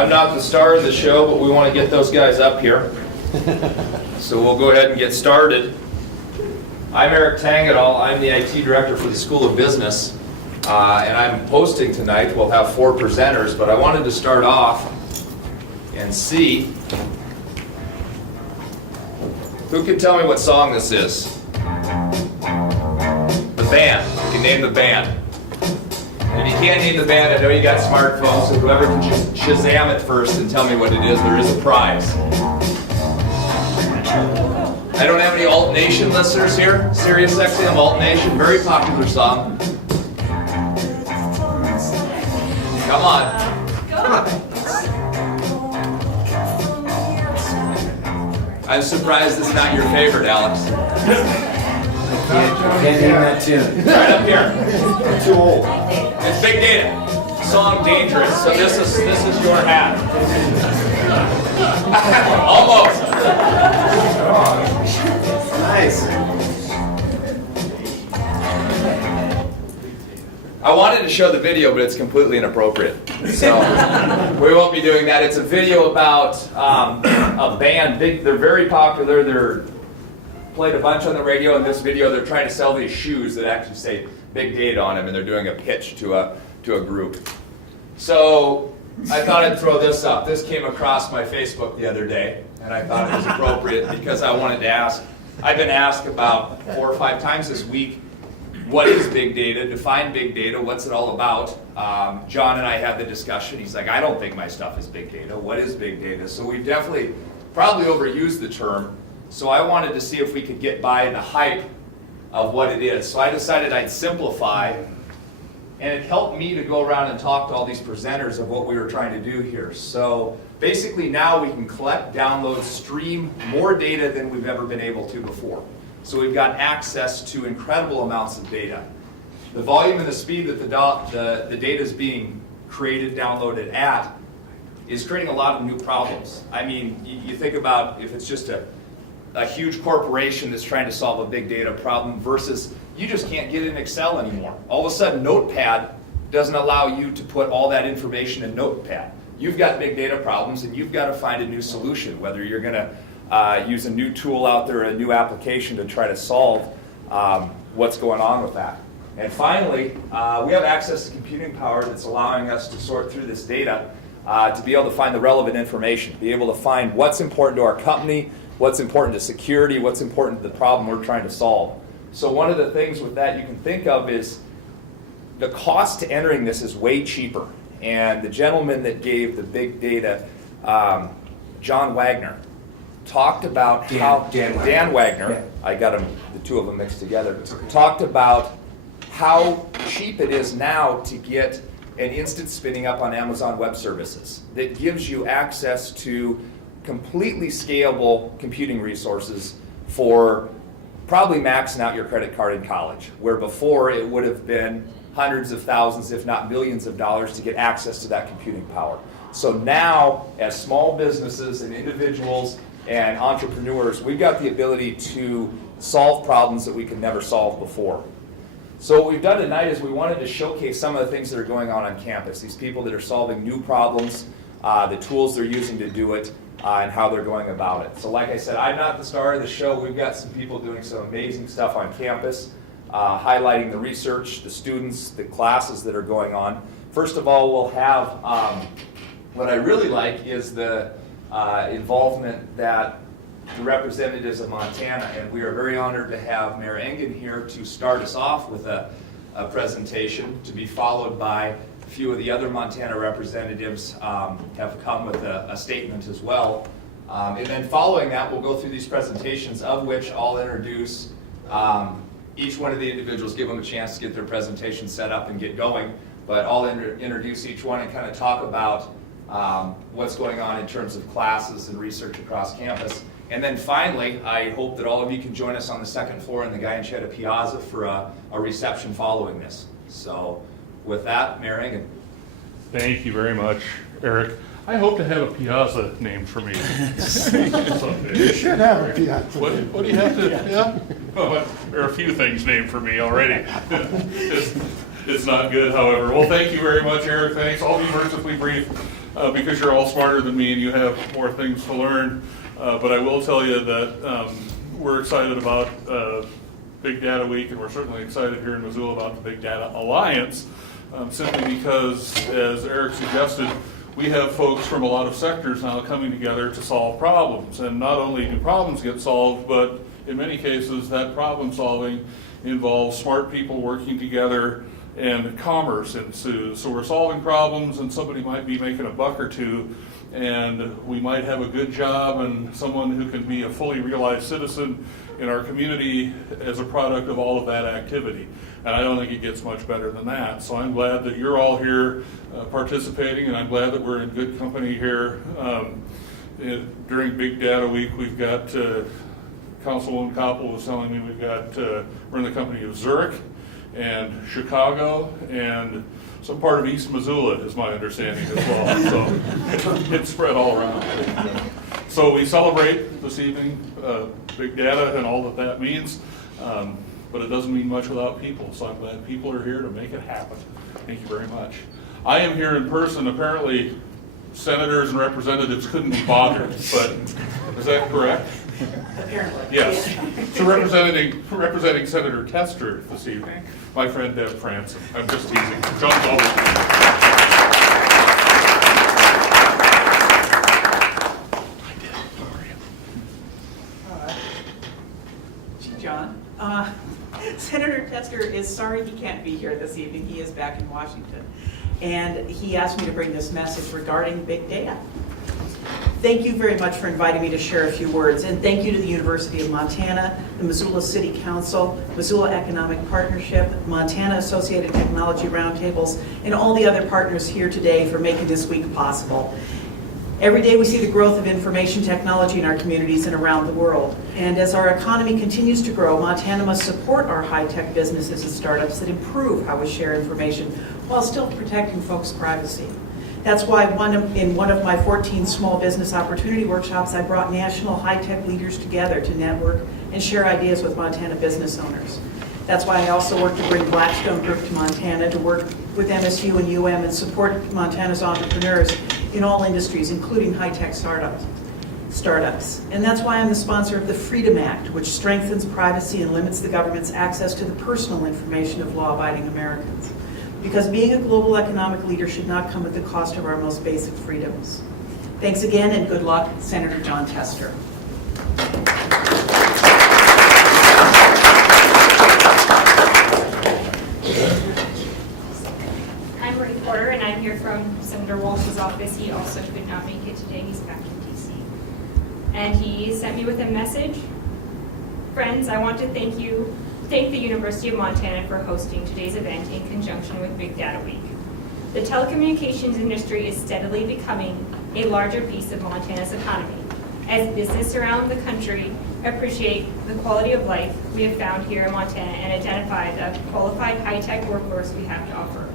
I'm not the star of the show, but we want to get those guys up here. So we'll go ahead and get started. I'm Eric Tangadal. I'm the IT director for the School of Business. And I'm hosting tonight. We'll have 4 presenters, but I wanted to start off and see who can tell me what song this is. The band. You can name the band. And if you can't name the band, I know you got smartphones, so whoever can Shazam it first and tell me what it is, there is a prize. I don't have any Alt Nation listeners here. Sirius XM Alt Nation, very popular song. Come on. Come on. I'm surprised it's not your favorite, Alex. Can't name that tune. Right up here. Too old. It's Big Data. Song Dangerous. So this is your hat. Almost. Nice. I wanted to show the video, but it's completely inappropriate. So we won't be doing that. It's a video about a band. They're very popular. They're played a bunch on the radio. In this video, they're trying to sell these shoes that actually say Big Data on them, and they're doing a pitch to a group. So I thought I'd throw this up. This came across my Facebook the other day, and I thought it was appropriate because I wanted to ask. I've been asked about 4 or 5 times this week, what is big data? Define big data. What's it all about? John and I had the discussion. He's like, I don't think my stuff is big data. What is big data? So we've definitely probably overused the term. So I wanted to see if we could get by the hype of what it is. So I decided I'd simplify, and it helped me to go around and talk to all these presenters of what we were trying to do here. So basically now we can collect, download, stream more data than we've ever been able to before. So we've got access to incredible amounts of data. The volume and the speed that the data is being created, downloaded at, is creating a lot of new problems. I mean, you think about if it's just a huge corporation that's trying to solve a big data problem versus you just can't get in Excel anymore. All of a sudden, Notepad doesn't allow you to put all that information in Notepad. You've got big data problems, and you've got to find a new solution, whether you're going to use a new tool out there, a new application to try to solve what's going on with that. And finally, we have access to computing power that's allowing us to sort through this data to be able to find the relevant information, be able to find what's important to our company, what's important to security, what's important to the problem we're trying to solve. So one of the things with that you can think of is the cost to entering this is way cheaper. And the gentleman that gave the big data, John Wagner, talked about Dan Wagner, yeah. I got them, the two of them mixed together, talked about how cheap it is now to get an instant spinning up on Amazon Web Services that gives you access to completely scalable computing resources for probably maxing out your credit card in college, where before it would have been hundreds of thousands, if not millions of dollars to get access to that computing power. So now, as small businesses and individuals and entrepreneurs, we've got the ability to solve problems that we could never solve before. So what we've done tonight is we wanted to showcase some of the things that are going on campus, these people that are solving new problems, the tools they're using to do it, and how they're going about it. So like I said, I'm not the star of the show. We've got some people doing some amazing stuff on campus, highlighting the research, the students, the classes that are going on. First of all, we'll have, what I really like is the involvement that the representatives of Montana, and we are very honored to have Mayor Engen here to start us off with a presentation, to be followed by a few of the other Montana representatives have come with a statement as well. And then following that, we'll go through these presentations, of which I'll introduce each one of the individuals, give them a chance to get their presentation set up and get going. But I'll introduce each one and kind of talk about what's going on in terms of classes and research across campus. And then finally, I hope that all of you can join us on the second floor in the Guyanchetta Piazza for a reception following this. So with that, Mayor Engen. Thank you very much, Eric. I hope to have a piazza named for me. You should have a piazza. What do you have to, yeah? Oh, there are a few things named for me already. It's not good, however. Well, thank you very much, Eric. Thanks. I'll be mercifully brief because you're all smarter than me and you have more things to learn. But I will tell you that we're excited about Big Data Week, and we're certainly excited here in Missoula about the Big Data Alliance, simply because, as Eric suggested, we have folks from a lot of sectors now coming together to solve problems. And not only do problems get solved, but in many cases that problem solving involves smart people working together and commerce ensues. So we're solving problems and somebody might be making a buck or two, and we might have a good job and someone who can be a fully realized citizen in our community as a product of all of that activity. And I don't think it gets much better than that. So I'm glad that you're all here participating, and I'm glad that we're in good company here. During Big Data Week, we've got, Councilwoman Koppel was telling me we're in the company of Zurich and Chicago and some part of East Missoula is my understanding as well. So it's spread all around. So we celebrate this evening Big Data and all that that means, but it doesn't mean much without people. So I'm glad people are here to make it happen. Thank you very much. I am here in person. Apparently senators and representatives couldn't be bothered, but is that correct? Apparently. Yes. So representing Senator Tester this evening, my friend Deb Franson. I'm just teasing. John's over. John. Senator Tester is sorry he can't be here this evening. He is back in Washington. And he asked me to bring this message regarding big data. Thank you very much for inviting me to share a few words, and thank you to the University of Montana, the Missoula City Council, Missoula Economic Partnership, Montana Associated Technology Roundtables, and all the other partners here today for making this week possible. Every day we see the growth of information technology in our communities and around the world. And as our economy continues to grow, Montana must support our high-tech businesses and startups that improve how we share information while still protecting folks' privacy. That's why in one of my 14 small business opportunity workshops, I brought national high-tech leaders together to network and share ideas with Montana business owners. That's why I also work to bring Blackstone Group to Montana to work with MSU and UM and support Montana's entrepreneurs in all industries, including high-tech startups. And that's why I'm the sponsor of the Freedom Act, which strengthens privacy and limits the government's access to the personal information of law-abiding Americans. Because being a global economic leader should not come at the cost of our most basic freedoms. Thanks again, and good luck, Senator John Tester. I'm a reporter, and I'm here from Senator Walsh's office. He also could not make it today. He's back in DC. And he sent me with a message. Friends, I want to thank the University of Montana for hosting today's event in conjunction with Big Data Week. The telecommunications industry is steadily becoming a larger piece of Montana's economy, as businesses around the country appreciate the quality of life we have found here in Montana and identify the qualified high-tech workforce we have to offer.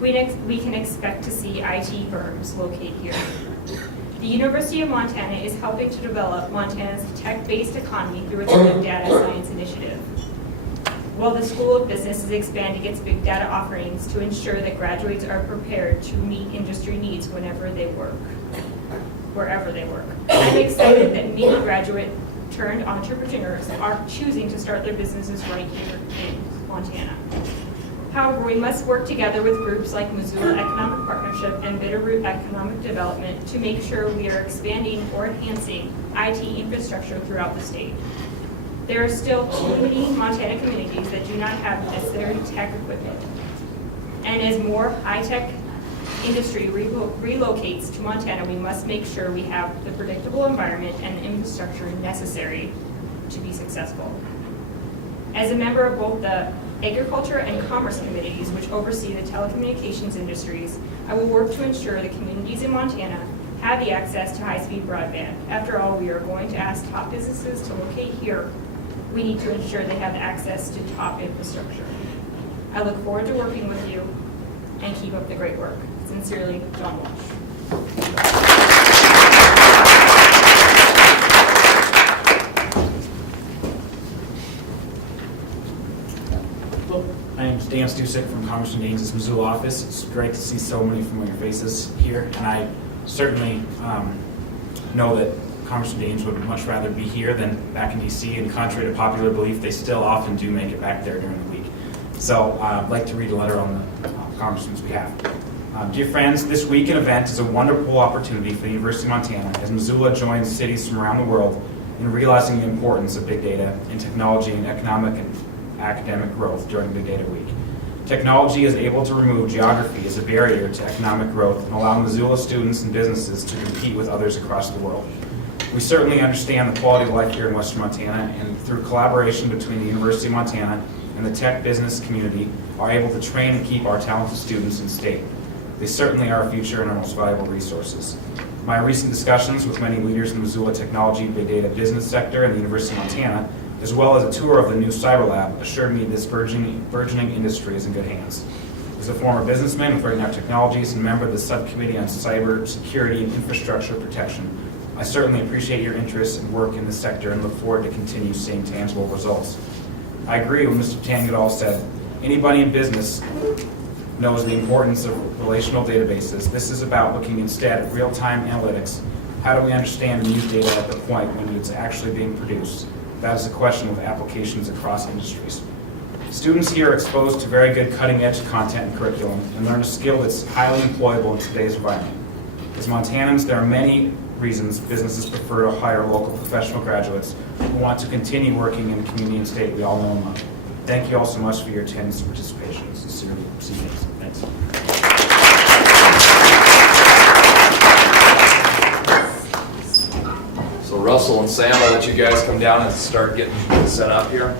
We can expect to see IT firms locate here. The University of Montana is helping to develop Montana's tech-based economy through its Big Data Science Initiative, while the School of Business is expanding its big data offerings to ensure that graduates are prepared to meet industry needs wherever they work. I'm excited that many graduate-turned entrepreneurs are choosing to start their businesses right here in Montana. However, we must work together with groups like Missoula Economic Partnership and Bitterroot Economic Development to make sure we are expanding or enhancing IT infrastructure throughout the state. There are still too many Montana communities that do not have necessary tech equipment. And as more high-tech industry relocates to Montana, we must make sure we have the predictable environment and the infrastructure necessary to be successful. As a member of both the Agriculture and Commerce Committees, which oversee the telecommunications industries, I will work to ensure the communities in Montana have the access to high-speed broadband. After all, we are going to ask top businesses to locate here. We need to ensure they have access to top infrastructure. I look forward to working with you, and keep up the great work. Sincerely, John Walsh. I am Dan Stusik from Congressman Daines' Missoula office. It's great to see so many familiar faces here, and I certainly know that Congressman Daines would much rather be here than back in DC, and contrary to popular belief, they still often do make it back there during the week. So I'd like to read a letter on the Congressman's behalf. Dear friends, this weekend event is a wonderful opportunity for the University of Montana as Missoula joins cities from around the world in realizing the importance of big data in technology and economic and academic growth during Big Data Week. Technology is able to remove geography as a barrier to economic growth and allow Missoula students and businesses to compete with others across the world. We certainly understand the quality of life here in Western Montana, and through collaboration between the University of Montana and the tech business community are able to train and keep our talented students in state. They certainly are our future and our most valuable resources. My recent discussions with many leaders in the Missoula technology, big data business sector and the University of Montana, as well as a tour of the new Cyber Lab, assured me this burgeoning industry is in good hands. As a former businessman with Right Now Technologies and member of the Subcommittee on Cyber Security and Infrastructure Protection, I certainly appreciate your interest and work in this sector and look forward to continue seeing tangible results. I agree with Mr. Tangadal said. Anybody in business knows the importance of relational databases. This is about looking instead at real-time analytics. How do we understand and use data at the point when it's actually being produced? That is a question with applications across industries. Students here are exposed to very good cutting-edge content and curriculum and learn a skill that's highly employable in today's environment. As Montanans, there are many reasons businesses prefer to hire local professional graduates who want to continue working in the community and state we all know and love. Thank you all so much for your attendance and participation. Sincerely, CJ. Thanks. So Russell and Sam, I'll let you guys come down and start getting set up here.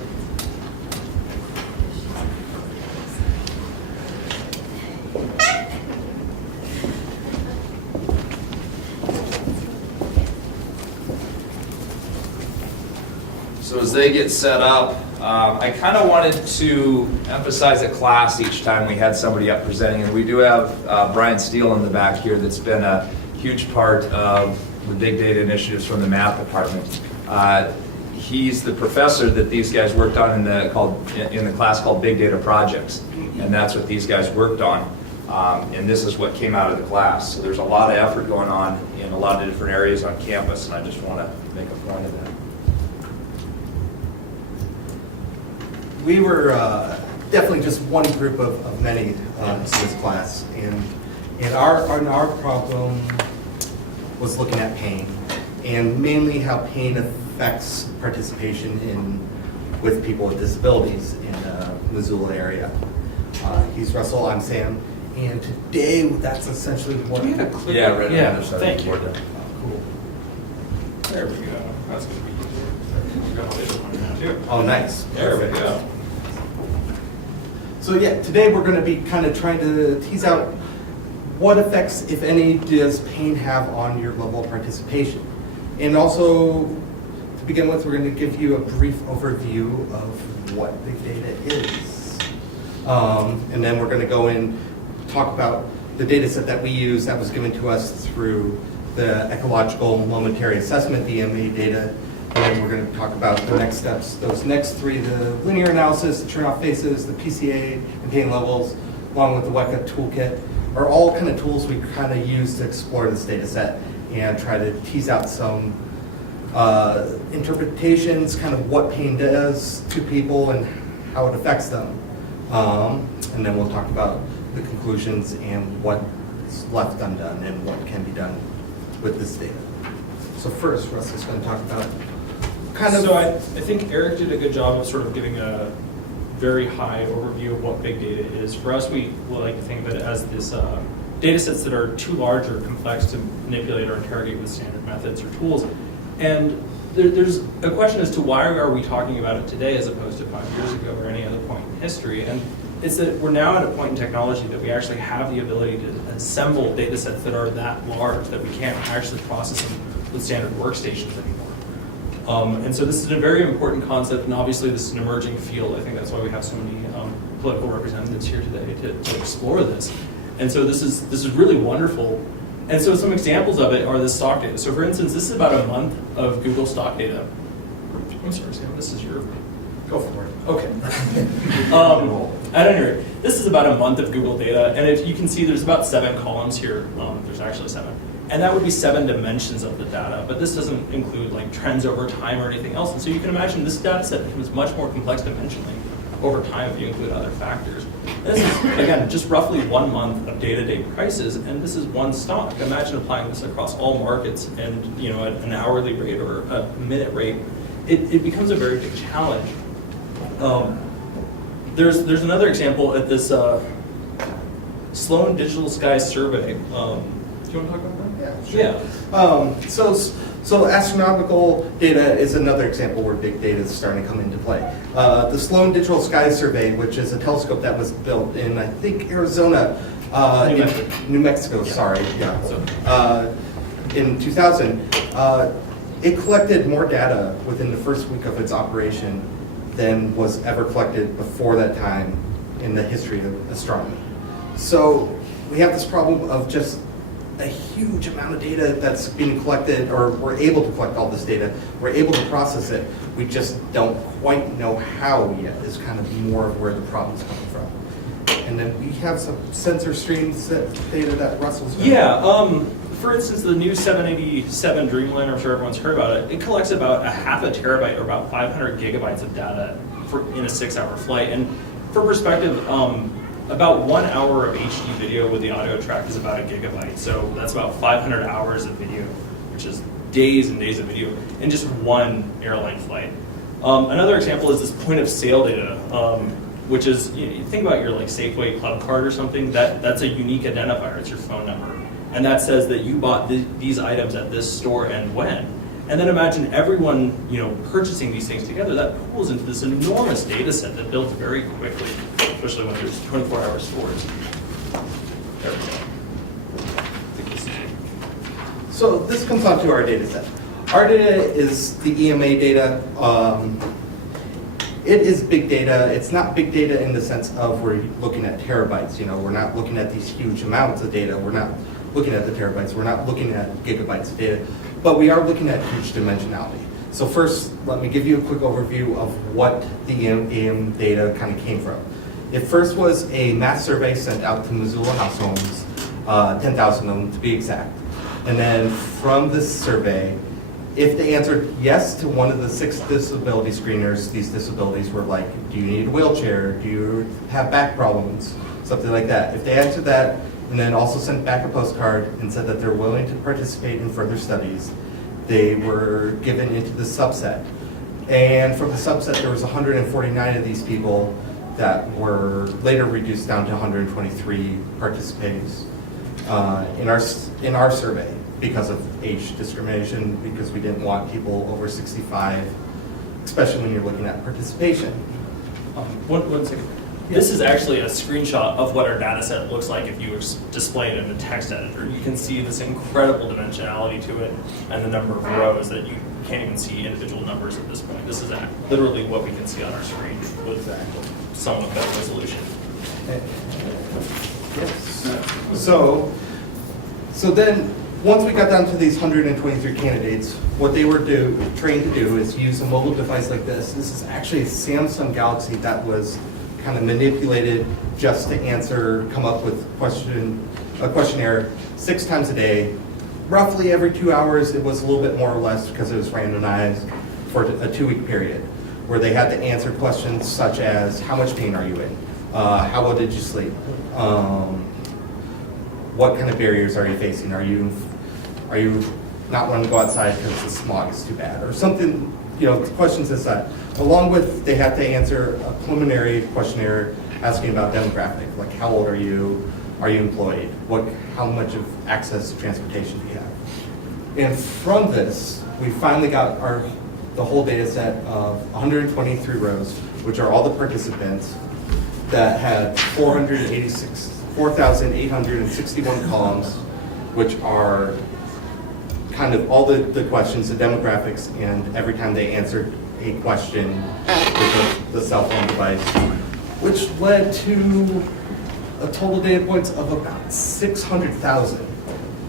So as they get set up, I kind of wanted to emphasize a class each time we had somebody up presenting, and we do have Brian Steele in the back here that's been a huge part of the big data initiatives from the math department. He's the professor that these guys worked on in the class called Big Data Projects, and that's what these guys worked on. And this is what came out of the class. So there's a lot of effort going on in a lot of different areas on campus, and I just want to make a point of that. We were definitely just one group of many in this class, and our problem was looking at pain, and mainly how pain affects participation with people with disabilities in the Missoula area. He's Russell, I'm Sam, and today that's essentially what we had a clip. Yeah, right on the other side. Thank you. Cool. There we go. That's going to be easier. We've got a laser pointer now, too. Oh, nice. There we go. So yeah, today we're going to be kind of trying to tease out what effects, if any, does pain have on your level of participation. And also, to begin with, we're going to give you a brief overview of what big data is. And then we're going to go in, talk about the data set that we use that was given to us through the ecological momentary assessment, the EMA data. And then we're going to talk about the next steps. Those next three, the linear analysis, the Chernoff faces, the PCA and pain levels, along with the Weka Toolkit, are all kind of tools we kind of use to explore this data set and try to tease out some interpretations, kind of what pain does to people and how it affects them. And then we'll talk about the conclusions and what's left undone and what can be done with this data. So first, Russell's going to talk about So I think Eric did a good job of sort of giving a very high overview of what big data is. For us, we like to think of it as this data sets that are too large or complex to manipulate or interrogate with standard methods or tools. And there's a question as to why are we talking about it today as opposed to 5 years ago or any other point in history. And it's that we're now at a point in technology that we actually have the ability to assemble data sets that are that large that we can't actually process them with standard workstations anymore. And so this is a very important concept, and obviously this is an emerging field. I think that's why we have so many political representatives here today to explore this. And so this is really wonderful. And so some examples of it are the stock data. So for instance, this is about a month of Google stock data. I'm sorry, Sam, this is your... Go for it. Okay. At any rate, this is about a month of Google data, and if you can see there's about 7 columns here. There's actually 7. And that would be 7 dimensions of the data, but this doesn't include like trends over time or anything else. And so you can imagine this data set becomes much more complex dimensionally over time if you include other factors. This is, again, just roughly 1 month of day-to-day prices, and this is one stock. Imagine applying this across all markets and, you know, at an hourly rate or a minute rate. It becomes a very big challenge. There's another example at this Sloan Digital Sky Survey. Do you want to talk about that? Yeah, sure. So astronomical data is another example where big data is starting to come into play. The Sloan Digital Sky Survey, which is a telescope that was built in, I think, Arizona, New Mexico, sorry, in 2000, it collected more data within the first week of its operation than was ever collected before that time in the history of astronomy. So we have this problem of just a huge amount of data that's being collected, or we're able to collect all this data, we're able to process it, we just don't quite know how yet, is kind of more of where the problem's coming from. And then we have some sensor streams data that Russell's got. Yeah, for instance, the new 787 Dreamliner, I'm sure everyone's heard about it, it collects about a half a terabyte or about 500 gigabytes of data in a 6-hour flight. And for perspective, about 1 hour of HD video with the audio track is about a gigabyte. So that's about 500 hours of video, which is days and days of video in just one airline flight. Another example is this point of sale data, which is, you think about your like Safeway club card or something, that's a unique identifier, it's your phone number. And that says that you bought these items at this store and when. And then imagine everyone, you know, purchasing these things together. That pulls into this enormous data set that builds very quickly, especially when there's 24-hour stores. There we go. So this comes on to our data set. Our data is the EMA data. It is big data. It's not big data in the sense of we're looking at terabytes. You know, we're not looking at these huge amounts of data. We're not looking at the terabytes. We're not looking at gigabytes of data. But we are looking at huge dimensionality. So first, let me give you a quick overview of what the EM data kind of came from. It first was a mass survey sent out to Missoula households, 10,000 of them to be exact. And then from this survey, if they answered yes to one of the 6 disability screeners, these disabilities were like, do you need a wheelchair? Do you have back problems? Something like that. If they answered that, and then also sent back a postcard and said that they're willing to participate in further studies, they were given into the subset. And from the subset, there was 149 of these people that were later reduced down to 123 participants in our survey because of age discrimination, because we didn't want people over 65, especially when you're looking at participation. One second. This is actually a screenshot of what our data set looks like if you display it in a text editor. You can see this incredible dimensionality to it and the number of rows that you can't even see individual numbers at this point. This is literally what we can see on our screen with somewhat better resolution. Yes. So then, once we got down to these 123 candidates, what they were trained to do is use a mobile device like this. This is actually a Samsung Galaxy that was kind of manipulated just to come up with a questionnaire 6 times a day. Roughly every 2 hours, it was a little bit more or less because it was randomized for a 2-week period, where they had to answer questions such as, how much pain are you in? How well did you sleep? What kind of barriers are you facing? Are you not wanting to go outside because the smog is too bad? Or something, questions as that. Along with, they have to answer a preliminary questionnaire asking about demographic, like how old are you employed? How much of access to transportation do you have? And from this, we finally got the whole data set of 123 rows, which are all the participants, that had 4,861 columns, which are kind of all the questions, the demographics, and every time they answered a question with the cell phone device, which led to a total data points of about 600,000.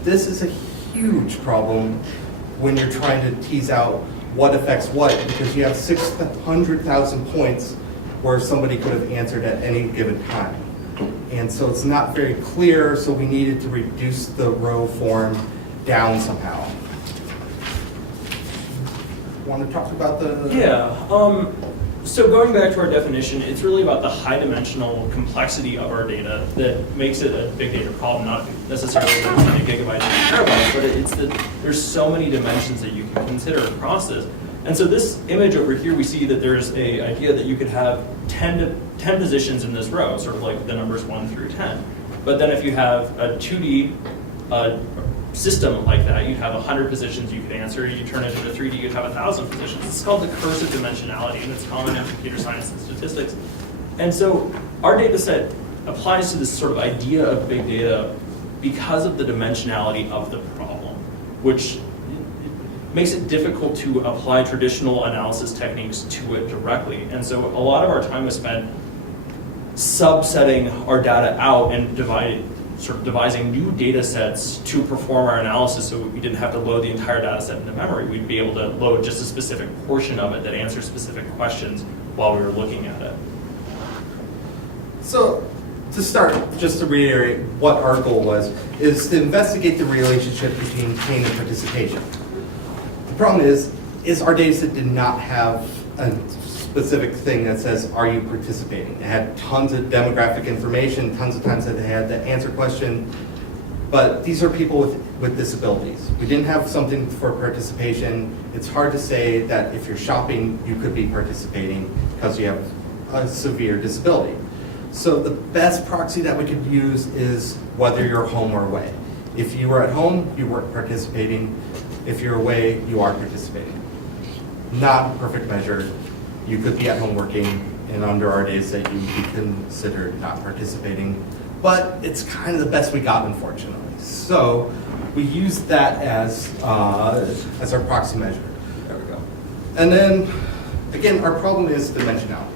This is a huge problem when you're trying to tease out what affects what, because you have 600,000 points where somebody could have answered at any given time. And so it's not very clear, so we needed to reduce the row form down somehow. Want to talk about the... Yeah. So going back to our definition, it's really about the high dimensional complexity of our data that makes it a big data problem, not necessarily the many gigabytes and terabytes, but it's that there's so many dimensions that you can consider across this. And so this image over here, we see that there's a idea that you could have 10 positions in this row, sort of like the numbers 1 through 10. But then if you have a 2D system like that, you'd have 100 positions you could answer. You turn it into 3D, you'd have 1,000 positions. It's called the curse of dimensionality, and it's common in computer science and statistics. And so our data set applies to this sort of idea of big data because of the dimensionality of the problem, which makes it difficult to apply traditional analysis techniques to it directly. And so a lot of our time was spent subsetting our data out and devising new data sets to perform our analysis, so we didn't have to load the entire data set into memory. We'd be able to load just a specific portion of it that answers specific questions while we were looking at it. So, to start, just to reiterate what our goal was, is to investigate the relationship between pain and participation. The problem is our data set did not have a specific thing that says, are you participating? It had tons of demographic information, tons of times that it had to answer question, but these are people with disabilities. We didn't have something for participation. It's hard to say that if you're shopping, you could be participating because you have a severe disability. So the best proxy that we could use is whether you're home or away. If you were at home, you weren't participating. If you're away, you are participating. Not a perfect measure. You could be at home working, and under our data set, you'd be considered not participating. But it's kind of the best we got, unfortunately. So we used that as our proxy measure. There we go. And then, again, our problem is dimensionality.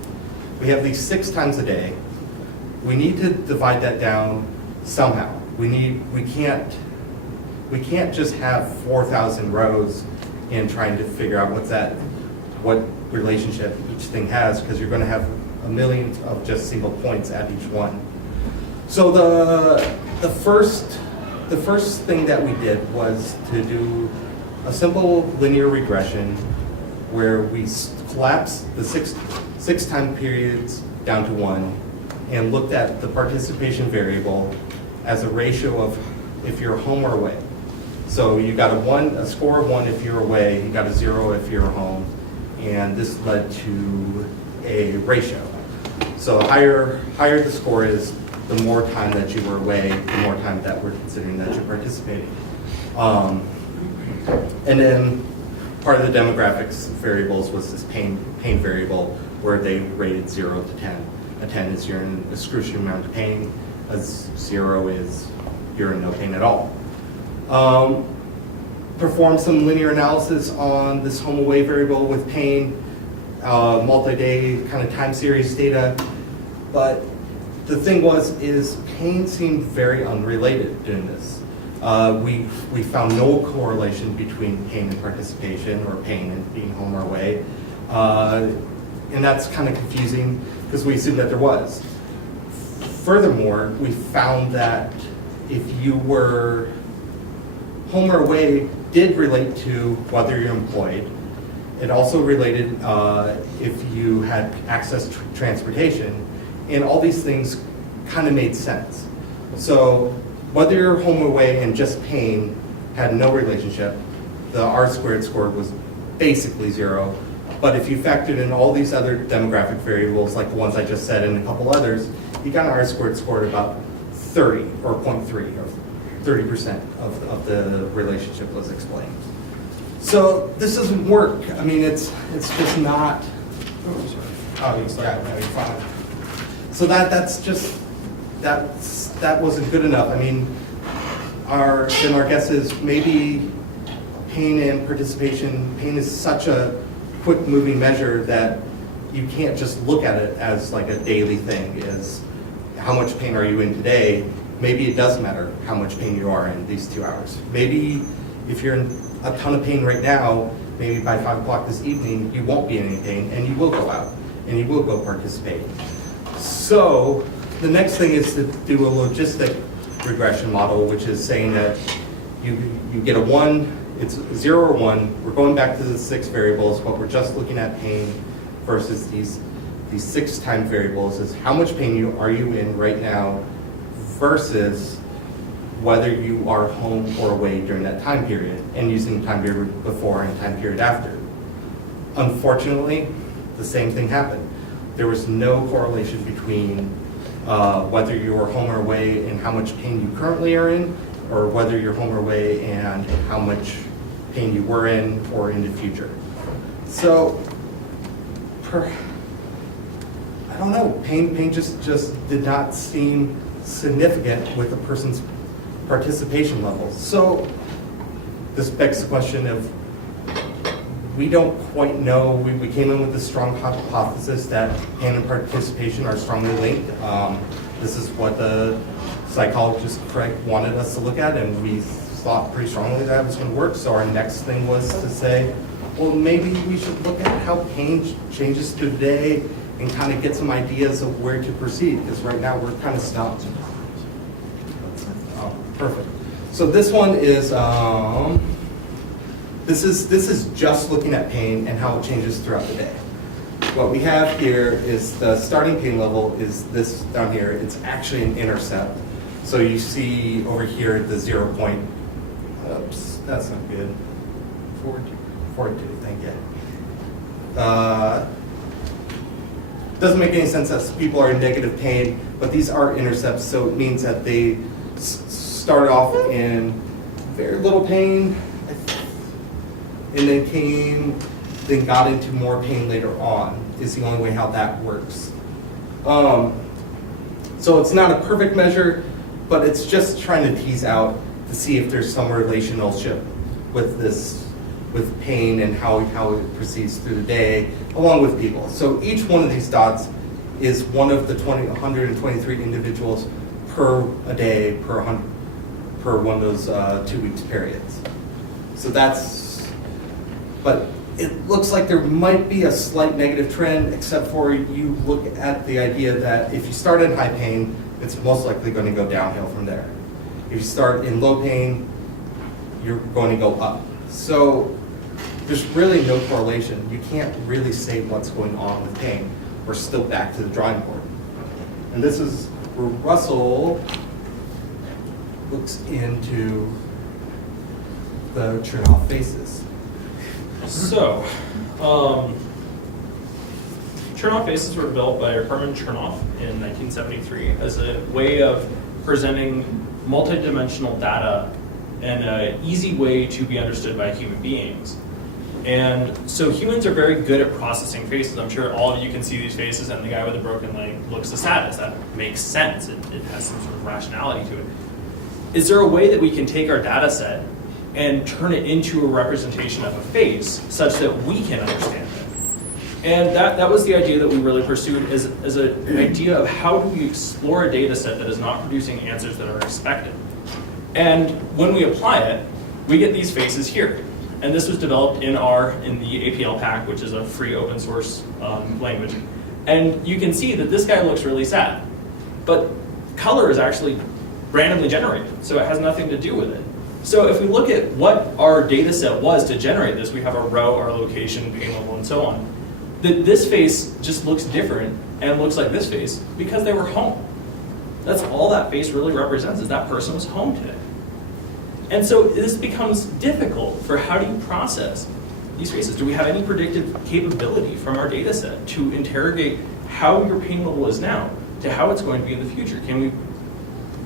We have these 6 times a day. We need to divide that down somehow. We can't just have 4,000 rows and trying to figure out what relationship each thing has, because you're going to have a million of just single points at each one. So the first thing that we did was to do a simple linear regression where we collapsed the six time periods down to 1 and looked at the participation variable as a ratio of if you're home or away. So you got a score of 1 if you're away, you got a 0 if you're home, and this led to a ratio. So the higher the score is, the more time that you were away, the more time that we're considering that you're participating. And then part of the demographics variables was this pain variable, where they rated 0 to 10. A 10 is you're in excruciating amount of pain, a 0 is you're in no pain at all. Perform some linear analysis on this home away variable with pain, multi-day kind of time series data, but the thing is pain seemed very unrelated doing this. We found no correlation between pain and participation, or pain and being home or away, and that's kind of confusing because we assumed that there was. Furthermore, we found that if you were home or away did relate to whether you're employed. It also related if you had access to transportation, and all these things kind of made sense. So whether you're home or away and just pain had no relationship, the R-squared score was basically 0. But if you factored in all these other demographic variables, like the ones I just said and a couple others, you got an R-squared score at about 30 or 0.3, or 30% of the relationship was explained. So this doesn't work. I mean, it's just not. Oh, you started. No, you're fine. So that wasn't good enough. I mean, our guess is maybe pain and participation. Pain is such a quick moving measure that you can't just look at it as like a daily thing. Is how much pain are you in today? Maybe it does matter how much pain you are in these 2 hours. Maybe if you're in a ton of pain right now, maybe by 5 o'clock this evening, you won't be in any pain and you will go out. and you will go participate. So the next thing is to do a logistic regression model, which is saying that you get a 1, it's 0 or 1. We're going back to the 6 variables, but we're just looking at pain versus these 6 time variables. Is how much pain are you in right now versus whether you are home or away during that time period, and using time period before and time period after. Unfortunately, the same thing happened. There was no correlation between whether you were home or away and how much pain you currently are in, or whether you're home or away and how much pain you were in or in the future. So, I don't know, pain just did not seem significant with a person's participation levels. So this begs the question of, we don't quite know. We came in with this strong hypothesis that pain and participation are strongly linked. This is what the psychologist Craig wanted us to look at, and we thought pretty strongly that it was going to work. So our next thing was to say, well, maybe we should look at how pain changes today and kind of get some ideas of where to proceed, because right now we're kind of stumped. Oh, perfect. So this one is, this is just looking at pain and how it changes throughout the day. What we have here is the starting pain level is this down here. It's actually an intercept. So you see over here the 0 point. Oops, that's not good. 42, thank you. Doesn't make any sense that people are in negative pain, but these are intercepts, so it means that they start off in very little pain, and then got into more pain later on, is the only way how that works. So it's not a perfect measure, but it's just trying to tease out to see if there's some relationship with this, with pain and how it proceeds through the day, along with people. So each one of these dots is one of the 123 individuals per a day, per one of those 2 weeks periods. So that's, but it looks like there might be a slight negative trend, except for you look at the idea that if you start in high pain, it's most likely going to go downhill from there. If you start in low pain, you're going to go up. So there's really no correlation. You can't really say what's going on with pain. We're still back to the drawing board. And this is where Russell looks into the Chernoff faces. So, Chernoff faces were developed by Herman Chernoff in 1973 as a way of presenting multidimensional data in an easy way to be understood by human beings. And so humans are very good at processing faces. I'm sure all of you can see these faces, and the guy with the broken leg looks the saddest. That makes sense. It has some sort of rationality to it. Is there a way that we can take our data set and turn it into a representation of a face such that we can understand it? And that was the idea that we really pursued as an idea of how do we explore a data set that is not producing answers that are expected. And when we apply it, we get these faces here. And this was developed in the APL pack, which is a free open source language. And you can see that this guy looks really sad. But color is actually randomly generated, so it has nothing to do with it. So if we look at what our data set was to generate this, we have our row, our location, pain level, and so on. This face just looks different and looks like this face because they were home. That's all that face really represents, is that person was home today. And so this becomes difficult for how do you process these faces? Do we have any predictive capability from our data set to interrogate how your pain level is now to how it's going to be in the future? Can we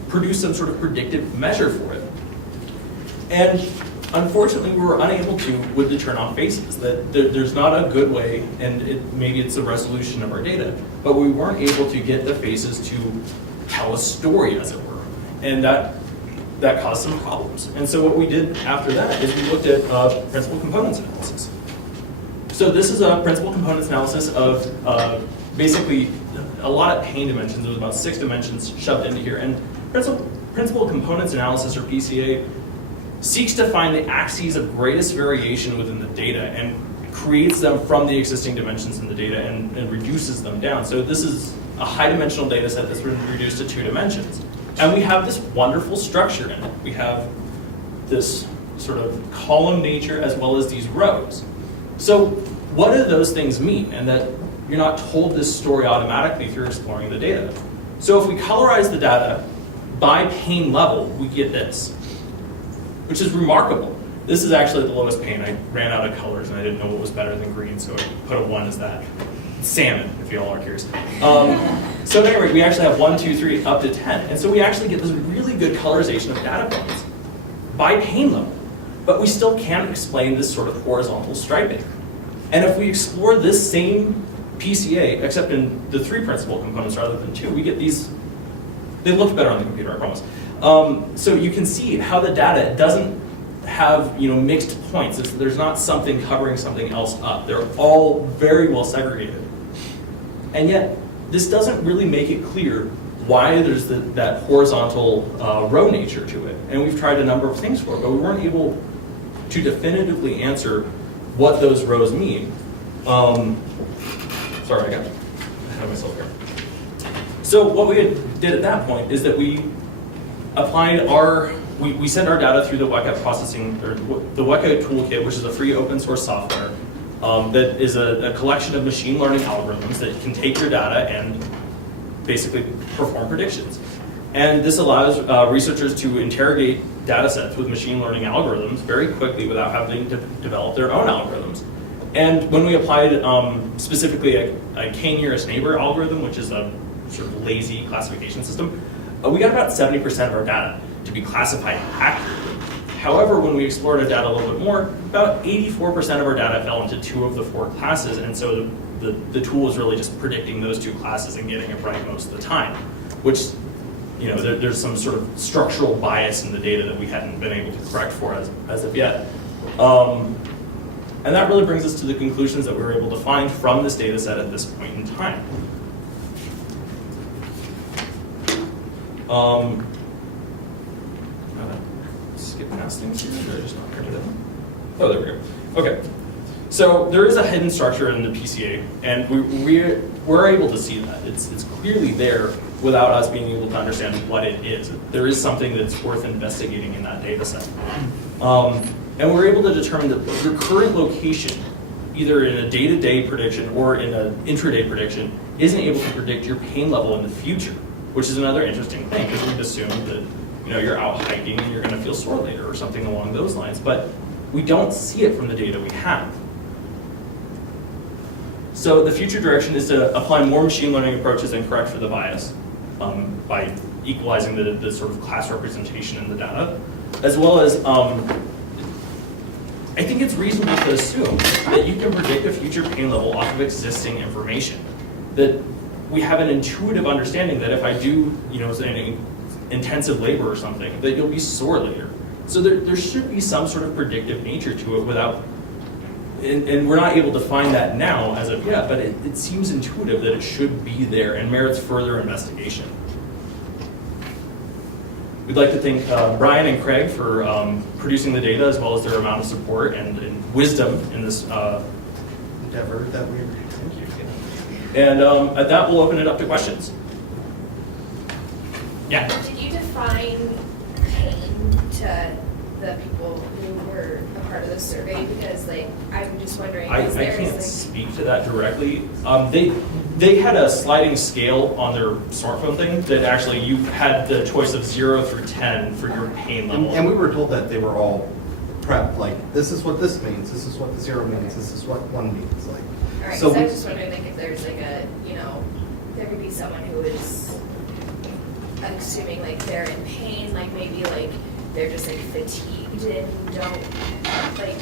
produce some sort of predictive measure for it? And unfortunately, we were unable to with the Chernoff faces. That there's not a good way, and maybe it's the resolution of our data, but we weren't able to get the faces to tell a story, as it were. And that caused some problems. And so what we did after that is we looked at principal components analysis. So this is a principal components analysis of basically a lot of pain dimensions. There was about 6 dimensions shoved into here. And principal components analysis, or PCA, seeks to find the axes of greatest variation within the data and creates them from the existing dimensions in the data and reduces them down. So this is a high dimensional data set that's been reduced to 2 dimensions. And we have this wonderful structure in it. We have this sort of column nature as well as these rows. So what do those things mean? And that you're not told this story automatically through exploring the data. So if we colorize the data by pain level, we get this, which is remarkable. This is actually the lowest pain. I ran out of colors and I didn't know what was better than green, so I put a 1 as that. Salmon, if you all are curious. So anyway, we actually have 1, 2, 3, up to 10. And so we actually get this really good colorization of data points by pain level. But we still can't explain this sort of horizontal striping. And if we explore this same PCA, except in the 3 principal components rather than 2, we get these. They look better on the computer, I promise. So you can see how the data doesn't have mixed points. There's not something covering something else up. They're all very well segregated. And yet, this doesn't really make it clear why there's that horizontal row nature to it. And we've tried a number of things for it, but we weren't able to definitively answer what those rows mean. Sorry, I got ahead of myself here. So what we did at that point is that we applied we sent our data through the Weka processing, or the Weka Toolkit, which is a free open source software that is a collection of machine learning algorithms that can take your data and basically perform predictions. And this allows researchers to interrogate data sets with machine learning algorithms very quickly without having to develop their own algorithms. And when we applied specifically a k-nearest neighbor algorithm, which is a sort of lazy classification system, we got about 70% of our data to be classified accurately. However, when we explored our data a little bit more, about 84% of our data fell into 2 of the 4 classes, and so the tool was really just predicting those 2 classes and getting it right most of the time, which there's some sort of structural bias in the data that we hadn't been able to correct for as of yet. And that really brings us to the conclusions that we were able to find from this data set at this point in time. Skip past things here, or just not print it in? Oh, there we go. Okay. So there is a hidden structure in the PCA, and we're able to see that. It's clearly there without us being able to understand what it is. There is something that's worth investigating in that data set. And we're able to determine that your current location, either in a day-to-day prediction or in an intraday prediction, isn't able to predict your pain level in the future, which is another interesting thing, because we've assumed that you're out hiking and you're going to feel sore later or something along those lines. But we don't see it from the data we have. So the future direction is to apply more machine learning approaches and correct for the bias by equalizing the sort of class representation in the data, as well as I think it's reasonable to assume that you can predict a future pain level off of existing information. That we have an intuitive understanding that if I do, any intensive labor or something, that you'll be sore later. So there should be some sort of predictive nature to it without, and we're not able to find that now as of yet, but it seems intuitive that it should be there and merits further investigation. We'd like to thank Brian and Craig for producing the data, as well as their amount of support and wisdom in this endeavor that we thank you. And at that, we'll open it up to questions. Yeah? Did you define pain to the people who were a part of the survey? Because, I'm just wondering, I can't speak to that directly. They had a sliding scale on their smartphone thing that actually you had the choice of 0 through 10 for your pain level. And we were told that they were all prepped, this is what this means, this is what the 0 means, this is what 1 means. All right, so I was just wondering, if there's there could be someone who is, I'm assuming they're in pain, maybe they're just fatigued and don't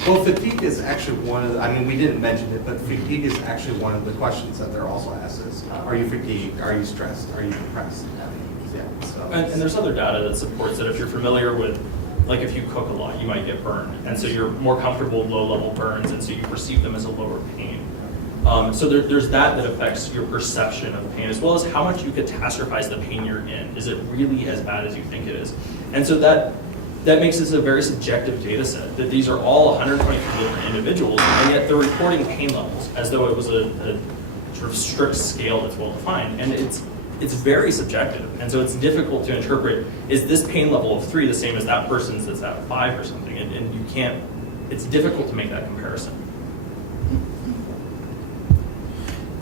Well, fatigue is actually one of the, we didn't mention it, but fatigue is actually one of the questions that they're also asked is, are you fatigued, are you stressed, are you depressed? Yeah, so. And there's other data that supports that if you're familiar with, if you cook a lot, you might get burned. And so you're more comfortable with low-level burns, and so you perceive them as a lower pain. So there's that affects your perception of pain, as well as how much you catastrophize the pain you're in. Is it really as bad as you think it is? And so that that makes this a very subjective data set, that these are all 123 different individuals, and yet they're reporting pain levels as though it was a sort of strict scale that's well defined. And it's very subjective. And so it's difficult to interpret, is this pain level of 3 the same as that person's that's at 5 or something? And you can't, it's difficult to make that comparison.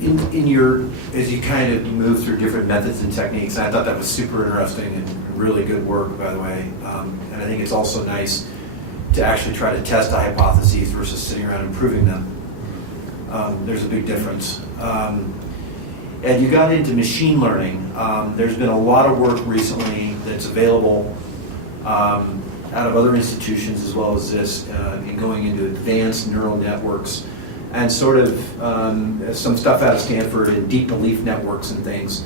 In your, as you kind of move through different methods and techniques, I thought that was super interesting and really good work, by the way. And I think it's also nice to actually try to test the hypotheses versus sitting around and proving them. There's a big difference. And you got into machine learning. There's been a lot of work recently that's available out of other institutions as well as this in going into advanced neural networks and sort of some stuff out of Stanford and deep belief networks and things.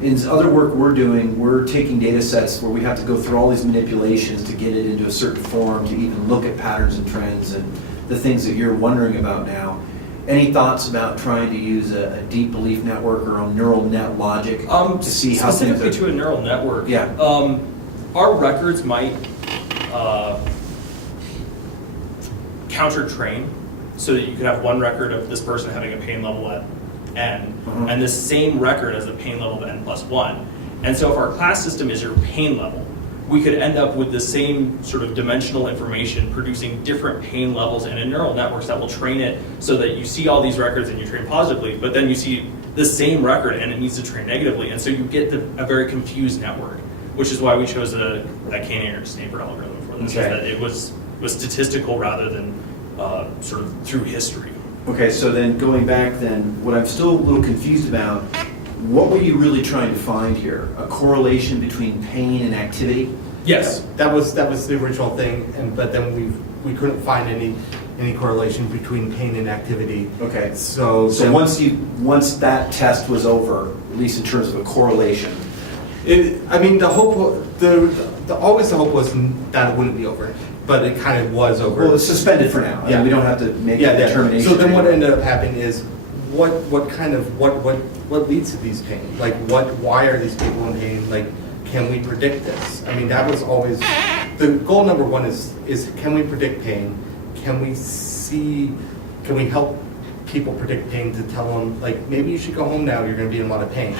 In other work we're doing, we're taking data sets where we have to go through all these manipulations to get it into a certain form to even look at patterns and trends and the things that you're wondering about now. Any thoughts about trying to use a deep belief network or a neural net logic to see how things specifically are... to a neural network? Yeah. Our records might counter-train so that you could have one record of this person having a pain level at n, and the same record as a pain level of n+1. And so if our class system is your pain level, we could end up with the same sort of dimensional information producing different pain levels and in neural networks that will train it so that you see all these records and you train positively, but then you see the same record and it needs to train negatively. And so you get a very confused network, which is why we chose that Cantor-Snaper algorithm for this, is that it was statistical rather than sort of through history. Okay, so then going back then, what I'm still a little confused about, what were you really trying to find here? A correlation between pain and activity? Yes. That was the original thing, but then we couldn't find any correlation between pain and activity. Okay. So once that test was over, at least in terms of a correlation. always the hope was that it wouldn't be over, but it kind of was over. Well, it's suspended for now. Yeah. We don't have to make a determination. So then what ended up happening is what leads to these pain? Like why are these people in pain? Like, can we predict this? I mean, that was always the goal. Number one is can we predict pain? Can we help people predict pain to tell them, like, maybe you should go home now, you're going to be in a lot of pain.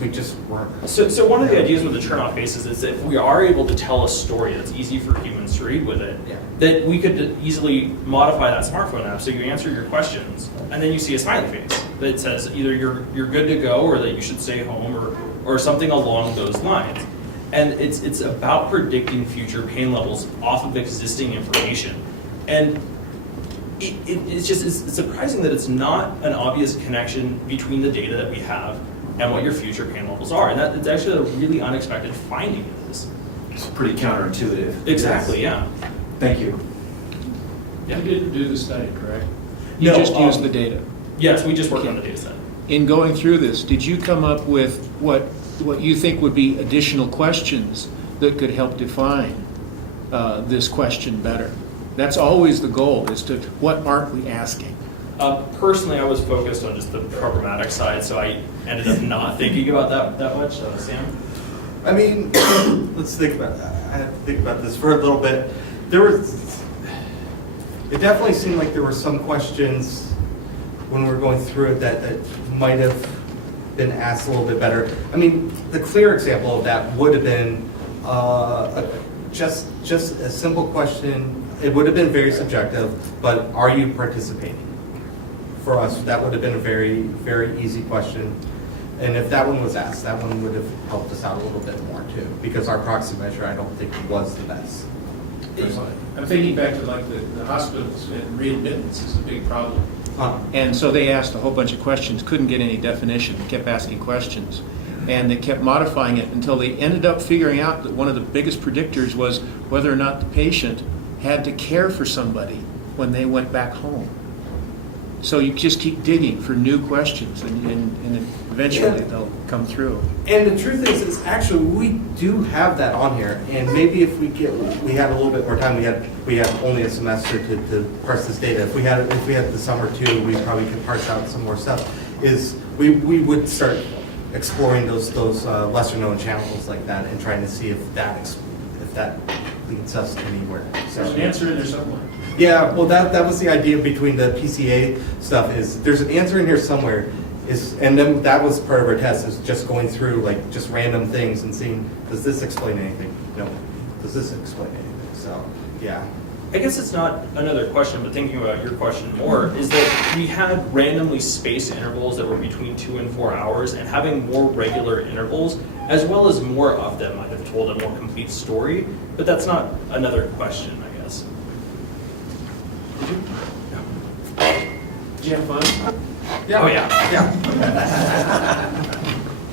We just weren't. So one of the ideas with the Chernoff basis is that if we are able to tell a story that's easy for humans to read with it, that we could easily modify that smartphone app so you answer your questions and then you see a smiley face that says either you're good to go or that you should stay home or something along those lines. And it's about predicting future pain levels off of existing information. And it's surprising that it's not an obvious connection between the data that we have and what your future pain levels are. And it's actually a really unexpected finding of this. It's pretty counterintuitive. Exactly, yeah. Thank you. Yeah. You didn't do the study, correct? You No, just used the data. Yes, we just worked on the data set. In going through this, did you come up with what you think would be additional questions that could help define this question better? That's always the goal, is to what aren't we asking? Personally, I was focused on just the programmatic side, so I ended up not thinking about that much. Sam? I mean, let's think about that. I have to think about this for a little bit. It definitely seemed like there were some questions when we were going through it that might have been asked a little bit better. I mean, the clear example of that would have been just a simple question. It would have been very subjective, but are you participating? For us, that would have been a very, very easy question. And if that one was asked, that one would have helped us out a little bit more too, because our proxy measure, I don't think, was the best. Personally. I'm thinking back to like the hospitals and readmittance is a big problem. Huh. And so they asked a whole bunch of questions, couldn't get any definition, kept asking questions. And they kept modifying it until they ended up figuring out that one of the biggest predictors was whether or not the patient had to care for somebody when they went back home. So you just keep digging for new questions, and eventually they'll come through. And the truth is actually we do have that on here. And maybe if we had a little bit more time, we had only a semester to parse this data. If we had the summer too, we probably could parse out some more stuff. We would start exploring those lesser known channels like that and trying to see if if that leads us anywhere. So. There's an answer in there somewhere. Yeah, well, that was the idea between the PCA stuff is there's an answer in here somewhere, and then that was part of our test is just going through like just random things and seeing, does this explain anything? No. Does this explain anything? So, yeah. I guess it's not another question, but thinking about your question more, is that we had randomly spaced intervals that were between 2 and 4 hours, and having more regular intervals, as well as more of them, might have told a more complete story, but that's not another question, I guess. Did you have fun? Oh, yeah.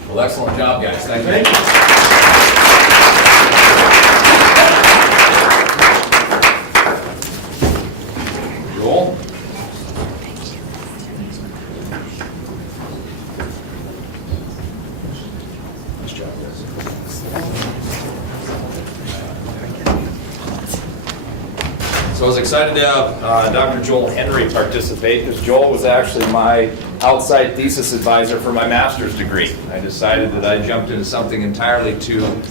Well, excellent job, guys. Thank you. Joel? Nice job, guys. So I was excited to have Dr. Joel Henry participate because Joel was actually my outside thesis advisor for my master's degree. I decided that I jumped into something entirely too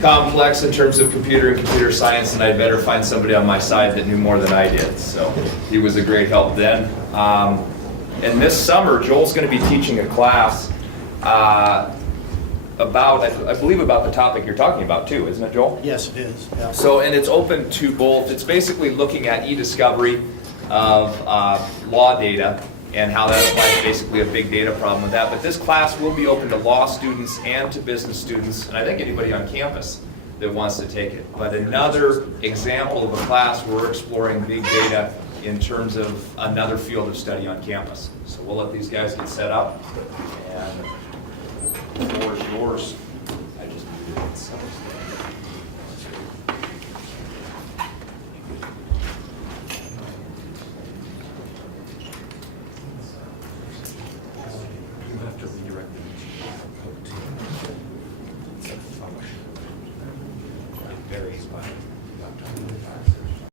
complex in terms of computer and computer science, and I'd better find somebody on my side that knew more than I did. So he was a great help then. And this summer, Joel's going to be teaching a class about, I believe, about the topic you're talking about too, isn't it, Joel? Yes, it is. Yeah. So, and it's open to both, it's basically looking at e-discovery of law data and how that applies to basically a big data problem with that. But this class will be open to law students and to business students, and I think anybody on campus that wants to take it. But another example of a class where we're exploring big data in terms of another field of study on campus. So we'll let these guys get set up, and the floor is yours. I just